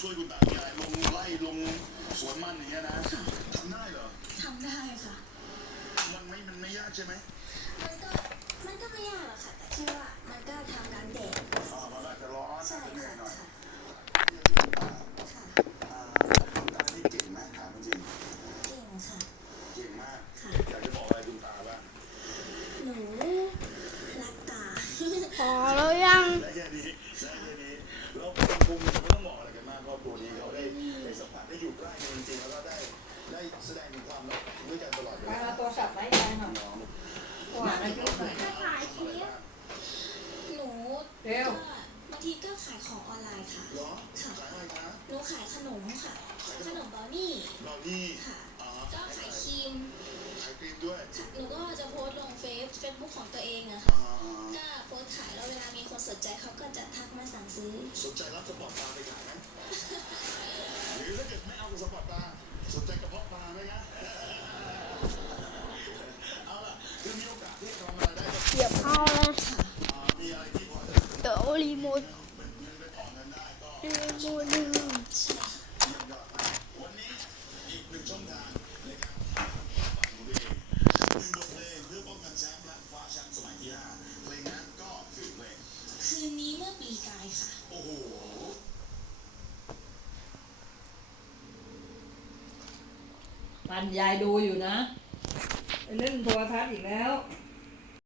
ช่วยคุณตาคุณยายลงไร่ลงสวนมันอย่างเงี้ยนะทำได้เหรอ ทำได้ค่ะมันไม่ยากใช่ไหมมันก็มันก็ไม่ยากหรอกค่ะแต่แค่ว่ามันก็ทำการแดดมันอาจจะร้อนใช่เหนื่อยหน่อยค่ะค่ะตาที่เก่งไหมถามจริงเก่งค่ะเก่งมากค่ะอยากจะบอกอะไรคุณตาบ้าง หนูรักตาพอแล้วยัง ได้แค่นี้แล้วคงไม่ต้องบอกอะไรกันมากครอบครัวนี้เขาได้สัมผัสได้อยู่ใกล้จริงๆแล้วก็ได้แสดงถึงความรักด้วยกันตลอดเวลาเอาโทรศัพท์ไว้ยายหน่อยโทรหาในยูทูบหน่อย ขายคลิปหนู เร็ว ก็บางทีก็ขายของออนไลน์ค่ะเหรอค่ะ ขายอะไรคะ หนูขายขนมค่ะขนมบราวนี่ เรานี่ ค่ะก็ขายครีมขายครีมด้วยค่ะหนูก็จะโพสต์ลงเฟซบุ๊กของตัวเองอะค่ะก็โพสต์ขายแล้วเวลามีคนสนใจเขาก็จะทักมาสั่งซื้อสนใจรับสปอร์ตบาร์ไปขายไหมหรือถ้าเกิดไม่เอาสปอร์ตบาร์สนใจกระเพาะปลาไหมนะเอาล่ะคือมีโอกาสที่ทำอะไรได้เดี๋ยวเข้าแล้ว มีอะไรที่พอจะ เดี๋ยวรีโมท เป็นเงินไปต่อเงินได้ก็ รีโมทหนึ่ง วันนี้อีกหนึ่งช่องทางในการฝากของตัวเองหนึ่งบทเพลงเพื่อป้องกันแชมป์และคว้าแชมป์สมัยที่5เพลงนั้นก็คือเพลงคืนนี้เมื่อปีกายค่ะโอ้โหปันยายดูอยู่นะไปเล่นโทรทัศน์อีกแล้ว